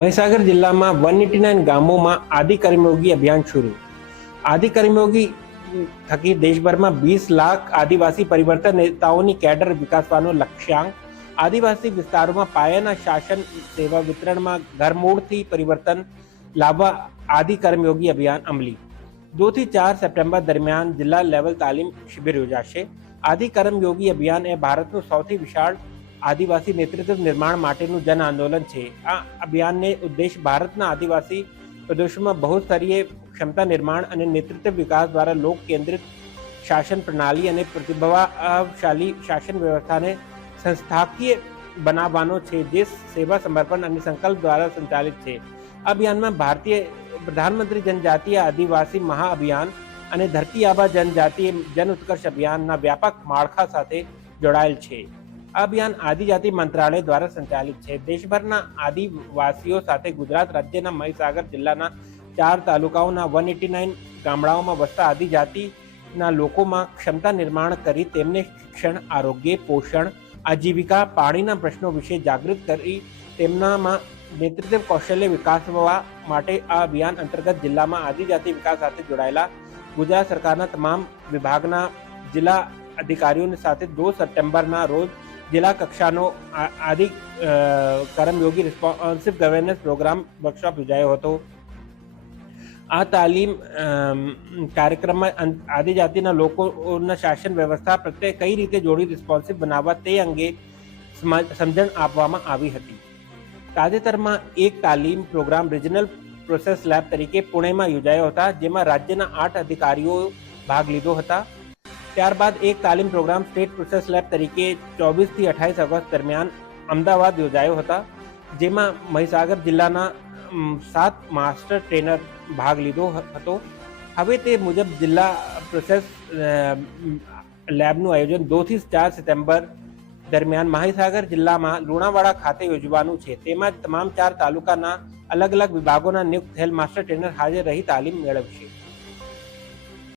મહીસાગર જિલ્લામાં 189 ગામોમાં આદિ કર્મયોગી અભિયાન શરૂ। આદિ કર્મયોગી થકી દેશભરમાં 20 લાખ આદિવાસી પરિવર્તન નેતાઓની કેડર વિકાસવાનો લક્ષ્યાંક। આદિવાસી વિસ્તારોમાં પાયાના શાસન સેવા વિતરણમાં ઘરમૂળથી પરિવર્તન લાવવા આદિ કર્મયોગી અભિયાન અમલી। 2 થી 4 સપ્ટેમ્બર દરમિયાન જિલ્લા લેવલ તાલીમ શિબિર યોજાશે। આદિ કર્મયોગી અભિયાન એ ભારતનું સૌથી વિશાળ આદિવાસી નેતૃત્વ નિર્માણ માટેનું જન આંદોલન છે। આ અભિયાનને ઉદ્દેશ ભારતના આદિવાસી પ્રદેશોમાં બહુસ્તરીય ક્ષમતા નિર્માણ અને નેતૃત્વ વિકાસ દ્વારા લોક કેન્દ્રિત શાસન પ્રણાલી અને પ્રતિભાવશાળી શાસન વ્યવસ્થાને સંસ્થાકીય બનાવવાનો છે, જે સેવા સમર્પણ અને સંકલ્પ દ્વારા સંચાલિત છે। આ અભિયાનમાં ભારતીય પ્રધાનમંત્રી જનજાતીય આદિવાસી મહાઅભિયાન અને ધરતી આબા જનજાતીય જન ઉત્કર્ષ અભિયાનના વ્યાપક માળખા સાથે જોડાયેલ છે। આ અભિયાન આદિજાતિ મંત્રાલય દ્વારા સંચાલિત છે। દેશભરના આદિવાસીઓ સાથે ગુજરાત રાજ્યના મહીસાગર જિલ્લાના 4 તાલુકાઓના 189 ગામડાઓમાં વસતા આદિજાતિના લોકોમાં ક્ષમતા નિર્માણ કરી તેમને શિક્ષણ, આરોગ્ય, પોષણ, આજીવિકા, પાણીના પ્રશ્નો વિશે જાગૃત કરી તેમનામાં નેતૃત્વ કૌશલ્ય વિકાસવા માટે આ અભિયાન અંતર્ગત જિલ્લામાં આદિજાતિ વિકાસ સાથે જોડાયેલા ગુજરાત સરકારના તમામ વિભાગના જિલ્લા અધિકારીઓની સાથે 2 સપ્ટેમ્બરના રોજ જિલ્લા કક્ષાનો આદિ કર્મયોગી રિસ્પોન્સિવ ગવર્નન્સ પ્રોગ્રામ વર્કશોપ યોજાયો હતો। આ તાલીમ કાર્યક્રમમાં આદિજાતિના લોકોના શાસન વ્યવસ્થા પ્રત્યે કઈ રીતે જોડી રિસ્પોન્સિવ બનાવવા તે અંગે સમજણ આપવામાં આવી હતી। તાજેતરમાં એક તાલીમ પ્રોગ્રામ રિજનલ પ્રોસેસ લેબ તરીકે પુણેમાં યોજાયો હતા, જેમાં રાજ્યના 8 અધિકારીઓ ભાગ લીધો હતા। ત્યારબાદ એક તાલીમ પ્રોગ્રામ સ્ટેટ પ્રોસેસ લેબ તરીકે 24 થી 28 ઓગસ્ટ દરમિયાન અમદાવાદ યોજાયો હતા, જેમાં મહીસાગર જિલ્લાના 7 માસ્ટર ટ્રેનર ભાગ લીધો હતો। હવે તે મુજબ જિલ્લા પ્રોસેસ લેબનું આયોજન 2 થી 4 સપ્ટેમ્બર દરમિયાન મહીસાગર જિલ્લામાં લુણાવાડા ખાતે યોજવાનું છે। તેમાં તમામ 4 તાલુકાના અલગ અલગ વિભાગોના નિયુક્ત થયેલ માસ્ટર ટ્રેનર હાજર રહી તાલીમ મેળવશે।